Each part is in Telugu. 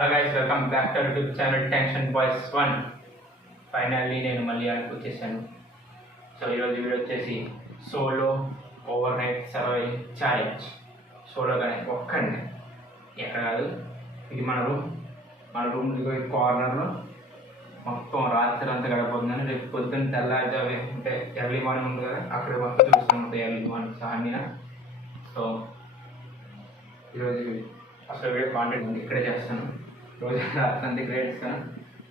Hello guys, welcome back to YouTube channel tension boys 1. Finally నేను మళ్ళీ వచ్చేసాను. సో ఈరోజు వీడియో వచ్చేసి solo overnight surviving challenge. సోలోగానే ఒక్కడిని ఎక్కడ కాదు, ఇది మన రూమ్ కార్నర్లో మొత్తం రాత్రి అంతా గడపడుతుందని. రేపు పొద్దున్న తెల్లారి అంటే ఎర్లీ మార్నింగ్ ఉంది కదా, అక్కడ మొత్తం చూపిస్తాను మొత్తం ఎర్లీ మార్నింగ్ సహా. సో ఈరోజు అసలు వీడియో కాంటెంట్ ఉంది ఇక్కడే చేస్తాను. రోజు రాత్రి అంతా ఇక్కడే చేస్తాను.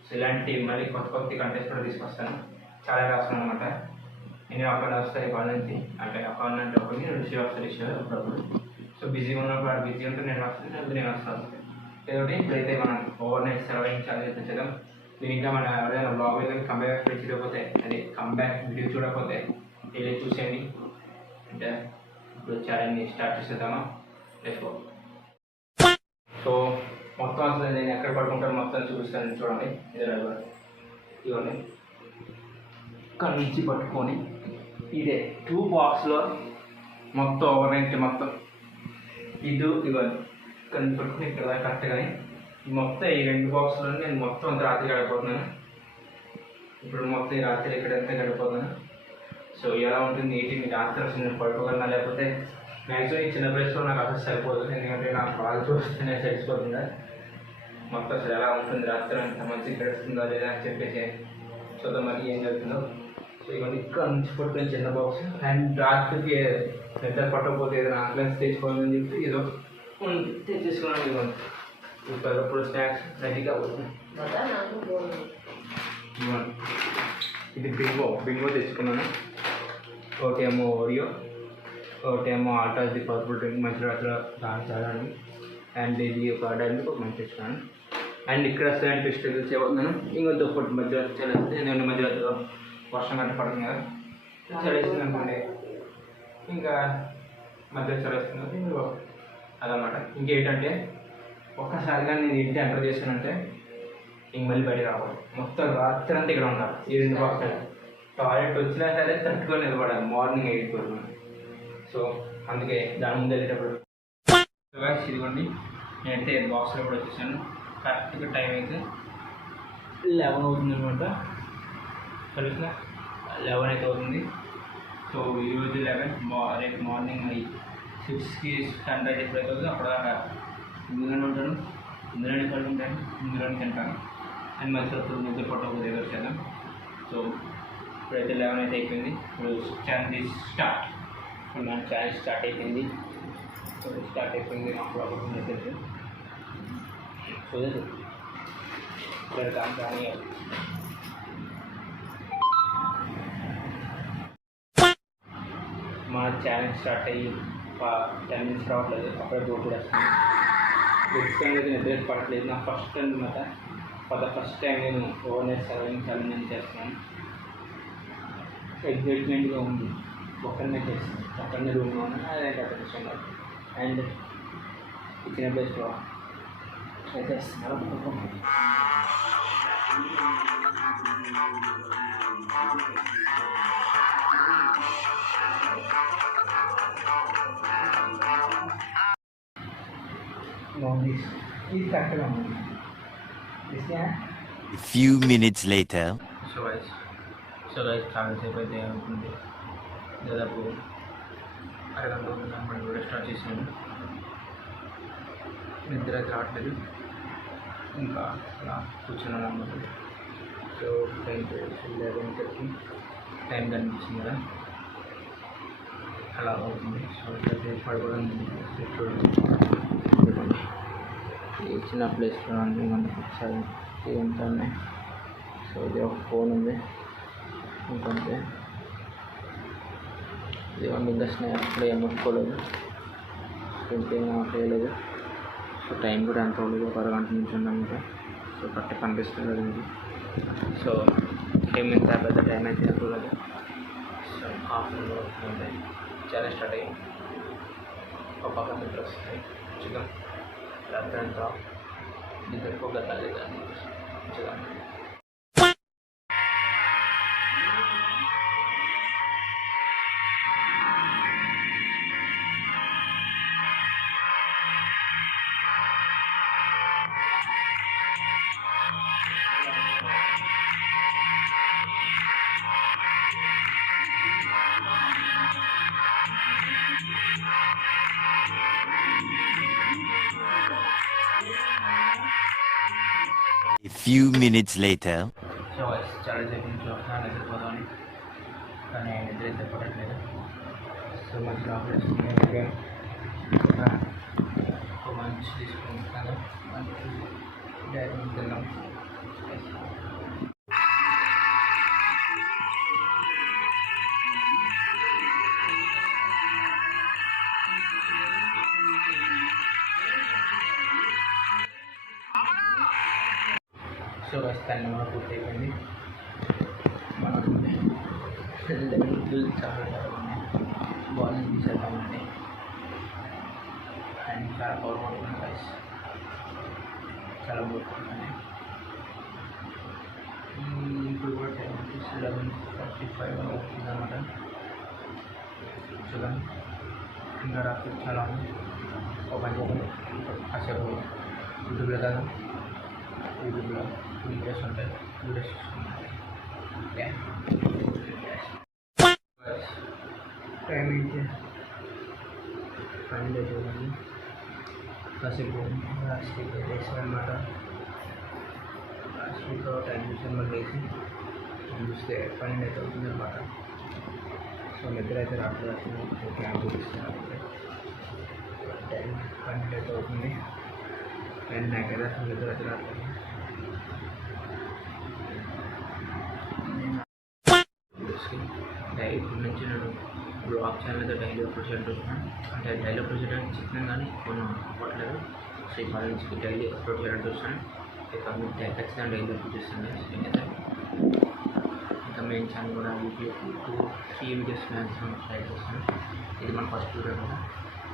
సో ఇలాంటి మళ్ళీ కొత్త కంటెస్ట్ కూడా తీసుకొస్తాను. చాలా రాస్తున్నాను అనమాట. నేను అక్కడ వస్తాయి కాల్ నుంచి, అంటే అకౌంట్ అంటే ఒకటి రిసీవ్ వస్తాను అప్పుడప్పుడు. సో బిజీగా ఉన్నప్పుడు అక్కడ బిజీ ఉంటే నేను వస్తాను, నేను వస్తాను. ఏదోటి ఇప్పుడైతే మనం ఓవర్ నైట్ సర్వైవింగ్ ఛాలెంజ్ చేద్దాం. మీరు ఇంకా మన ఎవరైనా బ్లాగ్ మీద కంబ్యాక్ వీడియో చూడకపోతే, అది కంబ్యాక్ వీడియో చూడకపోతే వెళ్ళి చూసేయండి. అంటే ఇప్పుడు ఛాలెంజ్ని స్టార్ట్ చేసేద్దామా? Let's go. సో మొత్తం అసలు నేను ఎక్కడ పడుకుంటాను మొత్తం చూపిస్తాను, చూడండి. ఇవన్నీ ఇక్కడ నుంచి పట్టుకొని ఇదే 2 బాక్స్లో మొత్తం ఓవర్ నైట్ మొత్తం ఇవన్నీ ఇక్కడ నుంచి పట్టుకుని ఇక్కడ దాకా కరెక్ట్గానే మొత్తం ఈ 2 బాక్స్లో నేను మొత్తం రాత్రి గడిపోతున్నాను. ఇప్పుడు మొత్తం ఈ రాత్రి ఇక్కడంతా గడిపోతున్నాను. సో ఎలా ఉంటుంది ఏంటి, మీ రాత్రి అసలు నేను పడుకోగలనా, లేకపోతే మ్యాక్సిమం ఈ చిన్న ప్లేస్లో నాకు అసలు సరిపోదు. ఎందుకంటే నాకు బాగా చూస్తేనే సరిపోతుందా మొత్తం అసలు ఎలా ఉంటుంది రాత్రి, అంత మంచిగా గడుస్తుందా లేదా అని చెప్పేసి చూద్దాం మరి ఏం జరుగుతుందో. సో ఇవన్నీ ఇక్కడ నుంచి పట్టుకుని చిన్న బాక్స్. అండ్ రాత్రికి నిద్ర పట్టకపోతే ఏదైనా ఆన్లైన్స్ తెచ్చుకోవాలని చెప్పి ఏదో తెచ్చేసుకున్నాను. ఇవ్వండి ఇప్పుడు స్నాక్స్ రెడీగా అవుతుంది. ఇవ్వండి, ఇది బింగో తెచ్చుకున్నాను. ఒకటేమో ఓరియో, ఒకటేమో ఆల్టాది పర్పుల్ డ్రింక్ మంచి రాత్రి దాని చాలని. అండ్ ఇది ఒక డైరీ ఒక మంచి తెచ్చుకున్నాను. అండ్ ఇక్కడ సెవెన్ ట్విస్ట్ చేయబోతున్నాను. ఇంకో దుప్పటి మధ్యరాత్రి చల్లేస్తే, ఎందుకంటే మధ్యరాత్రిలో వర్షం గంట పడుతుంది కదా, చల్లేస్తుంది అనుకోండి. ఇంకా మధ్య చల్లేస్తుంది ఇంకో అదనమాట. ఇంకేంటంటే ఒక్కసారిగా నేను ఇంటి ఎంటర్ చేశానంటే ఇంక మళ్ళీ బయట రావాలి. మొత్తం రాత్రి అంతా ఇక్కడ ఉండాలి. ఈ 2 బాక్స్ టాయిలెట్ వచ్చినా సరే తట్టుకొని నిలబడాలి మార్నింగ్ 8 వరకు. సో అందుకే దాని ముందు వెళ్ళేటప్పుడు ఇదిగోండి, నేనైతే బాక్స్లో కూడా వచ్చేసాను. కరెక్ట్గా టైం అయితే 11 అవుతుంది అనమాట. కలిసిన 11 అయితే అవుతుంది. సో ఈరోజు 11, రేపు మార్నింగ్ 6కి సన్ రైజ్ ఎప్పుడైతే అవుతుందో అప్పుడు దాకా ఇందులోనే ఉంటాను, ఇందులోనే పడుకుంటాను, ఇందులోనే తింటాను. అండ్ మధ్యలో నిద్ర పట్టకపోతే ఏదో చేద్దాం. సో ఇప్పుడైతే 11 అయితే అయిపోయింది. ఇప్పుడు ఛాలెంజ్ స్టార్ట్. ఇప్పుడు మన ఛాలెంజ్ స్టార్ట్ అయిపోయింది. నాకు అప్పుడు తెలుసు. చూడదు కానీ మన ఛాలెంజ్ స్టార్ట్ అయ్యి 10 మినిట్స్ రావట్లేదు. అప్పుడే డోర్ కూడా వస్తుంది. ఖచ్చితంగా అయితే నిద్ర పడట్లేదు. నా ఫస్ట్ టైం అనమాట. ఫస్ట్ టైం నేను ఓవర్ నైట్ సర్వైవింగ్ ఛాలెంజ్ చేస్తున్నాను. ఎగ్జైట్మెంట్గా ఉంది. ఒక్కరినే చేస్తాను, ఒక్కరినే రూమ్లో ఉన్నాను. అదే కట్టిస్తున్నాను. అండ్ ఇచ్చిన ప్లేస్లో అయితే ఇది కరెక్ట్గా ఉంది. A few minutes later. So guys చాలాసేపు అయితే అవుతుంది. దాదాపు అరగంట మనం కూడా స్టార్ట్ చేసాను. నిద్ర అయితే రావట్లేదు. ఇంకా అలా కూర్చున్నాను అన్నమాట. సో టైం 11:30 టైం కనిపించింది కదా, అలా అవుతుంది. సో ఇట్లా పడుకోవడం చూడండి. ఈ చిన్న ప్లేస్లో మనకి ఒకసారి ఎంత ఉన్నాయి. సో ఇది ఒక ఫోన్ ఉంది, ఇంకంతే. ఇవన్నీ ఇంకా స్నాక్స్లో ఏం ముట్టుకోలేదు, ఇంకేం చేయలేదు. సో టైం కూడా ఎంత అవ్వలేదు, ఒక అరగంట నుంచి ఉందన్నమాట. సో కరెక్ట్ కనిపిస్తుంది అది. సో ఏమింత పెద్ద టైం అయితే అనుకోలేదు. సో హాఫ్ అన్ అవర్ ఉంటాయి. చాలా స్టార్ట్ అయ్యి ఒక పక్క నిద్ర వస్తాయి. చికెన్ రాత్రి అంతా నిద్రపోగా తల్లిదండ్రులు మంచిగా. few minutes later. సో చాలా సేపు నుంచి వస్తున్నాను నిద్రపోదామని, కానీ నిద్ర అయితే పడట్లేదు. సో మంచి ఆపరేషన్ ఒక మంచి తీసుకుంటాను, మంచి డైరెక్ట్ తిన్నాం. సో ప్రస్తుతాన్ని మనం పూర్తి అయిపోయింది. మనం చాలా బాగుంది తీసేద్దామండి. అండ్ చాలా పవర్ఫుల్ ఉంటుంది గైస్, చాలా బాగుంటుంది. ఇప్పుడు కూడా టైం వచ్చేసి 11:45 అవుతుంది అన్నమాట. చూడండి ఇంకా రాత్రి చాలా ఉంది. ఒక పని చెప్పండి, కాసేపు యూట్యూబ్లో కాదు, యూట్యూబ్లో వీడియోస్ ఉంటాయి, వీడియోస్ టైం ఏంటి 12 చూడండి. కాసేపు స్లీప్ చేస్తాను అనమాట. స్లీప్లో టైం చూసాను, మళ్ళీ వేసి చూస్తే 12 అవుతుంది అనమాట. సో నిద్ర అయితే రాత్రి క్యాంప్ చూపిస్తున్నాను. టైం 12 అవుతుంది. అండ్ నాకైతే అసలు నిద్ర అయితే రాత్రి ఇప్పటి నుంచి నేను బ్లాగ్ ఛానల్ అయితే డైలీ అప్లోడ్ చేయాలంటున్నాను. అంటే డైలీ అప్లోడ్ చేయడానికి చెప్పినాను కానీ కొన్ని అవ్వట్లేదు. సో ఈ పని నుంచి డైలీ అప్లోడ్ చేయాలని చూస్తాను. ఇక మీకు ఖచ్చితంగా డైలీ అప్లోడ్ చేస్తాను. నేనైతే ఇంకా మెయిన్ ఛానల్ కూడా యూట్యూబ్ 2-3 వీడియోస్ మ్యాక్సిమం ట్రై చేస్తాను. ఇది మన ఫస్ట్ వీడియో కదా.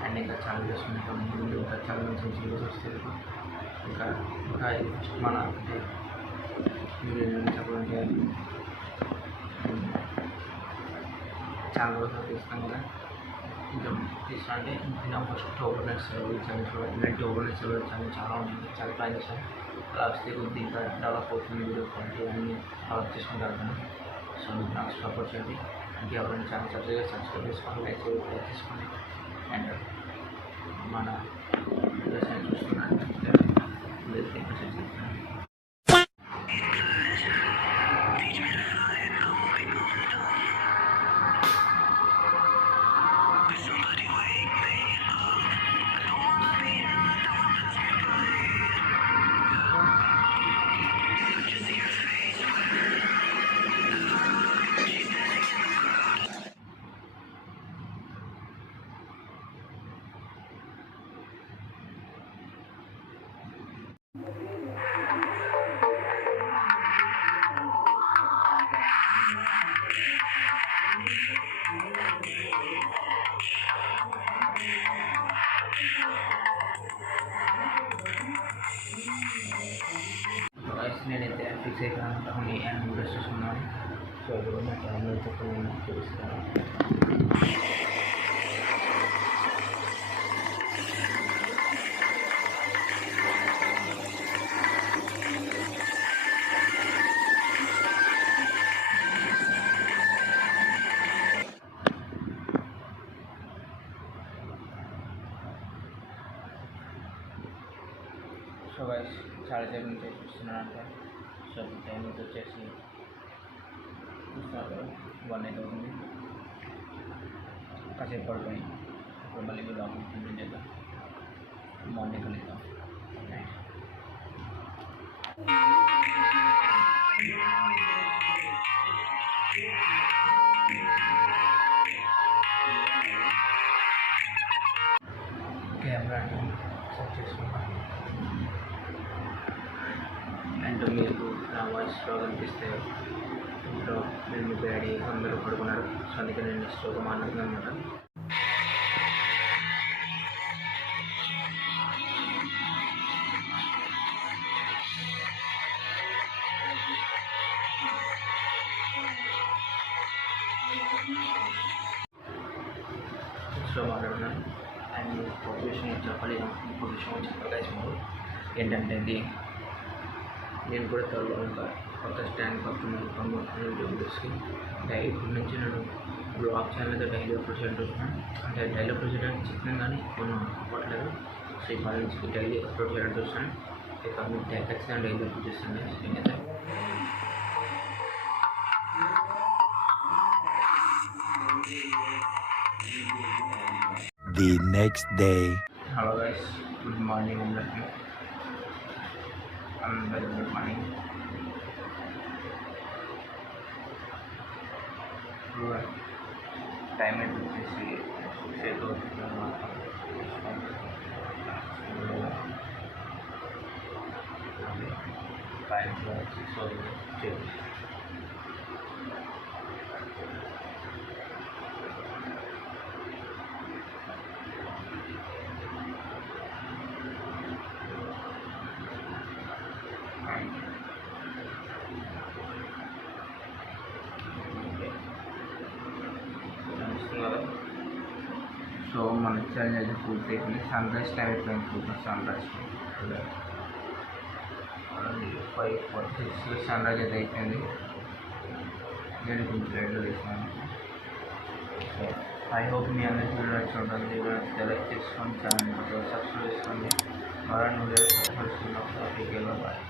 అండ్ ఇంకా చాలా వీడియోస్ ఉంటాం ముందు, ఇంకా చాలా మంచి వీడియోస్ వస్తాయి. ఇంకా మన అంటే మీరు చెప్పాలంటే చాలా రోజులు తీస్తాం కదా, ఇంకా తీస్తా అంటే ఇంకా ఫస్ట్ ఓవర్నైట్ సర్వర్ ఛానల్ చూడాలి. ఓవర్నైట్ సర్వర్ ఛానల్ చాలా ఉంటుంది, చాలా ట్రై చేస్తాను. అలా వస్తే కొద్దిగా ఇంకా డెవలప్ అవుతుంది, వీడియో క్వాలిటీ అన్నీ డెవలప్ చేసుకుంటారు కదా. సో మీకు నాకు సపోర్ట్ చేయండి. అంటే ఎవరైనా ఛానల్ సబ్స్క్రైబ్ చేసుకోండి, లైక్ చేసుకోండి. అండ్ మన వీడియోస్ అని చూస్తున్నాను నేనైతే ఫిక్స్ అయిపోయినా కొన్ని వీడియోస్ చూస్తున్నాను. సో ఇప్పుడు నా ఛానల్ అయితే చూపిస్తాను. సో గైస్ చాలా సేపు నుంచి చూస్తున్నాను అంటే. సో టైం వచ్చేసి చూస్తున్నారు 1 అవుతుంది. కాసేపు పడుకొని ఇప్పుడు మళ్ళీ బ్లాగ్ కంప్లీట్ చేద్దాం. మార్నింగ్ కలుద్దాం. కెమెరా సెట్ చేసుకుంటాం. అండ్ మీకు నా వాయిస్లో కనిపిస్తే ఇంట్లో నేను మీ డాడీ అందరూ పడుకున్నారు. సో అందుకే నేను స్లోగా మాట్లాడుతున్నాను అనమాట. స్లో మాట్లాడుతున్నాను. అండ్ ఒక విషయం చెప్పాలి, ఇంకొక విషయం చెప్పాలి ఏంటంటే ఇది నేను కూడా త్వరలో ఇంకా కొత్త స్టాండ్ పంపుతున్నాను వీడియోస్కి. ఇప్పటి నుంచి నేను బ్లాగ్ ఛానల్ అయితే డైలీ అప్లోడ్ చేయాలంటున్నాను. అంటే డైలీ అప్లోడ్ చేయడానికి చెప్పినాను కానీ కొన్ని అవ్వట్లేదు. సో ఈ పని నుంచి డైలీ అప్లోడ్ చేయాలని చూస్తాను. ఖచ్చితంగా ఎదురు చూపిస్తుంది స్క్రీన్ అయితే. The next day. Hello guys, good morning అందరికీ. అందరికీ గుడ్ మార్నింగ్. టైం అయితే వచ్చేసి 6 అవుతుంది అన్నమాట. టైం 6 అవుతుంది. సో మన ఛాలెంజ్ అయితే పూర్తి అయిపోయింది. సన్ రైజ్ టైం అయిపోయింది. చూద్దాం సన్ రైజ్ 5:46 సన్ రైజ్ అయితే అయిపోయింది. నేను కొంచెం లైట్గా తీసాను. ఐ హోప్ మీ అందరికీ వీడియో నచ్చి ఉంటుంది. వీడియో సెలెక్ట్ చేసుకోండి, ఛానల్ సబ్స్క్రైబ్ చేసుకోండి. మరో వీడియో బాయ్.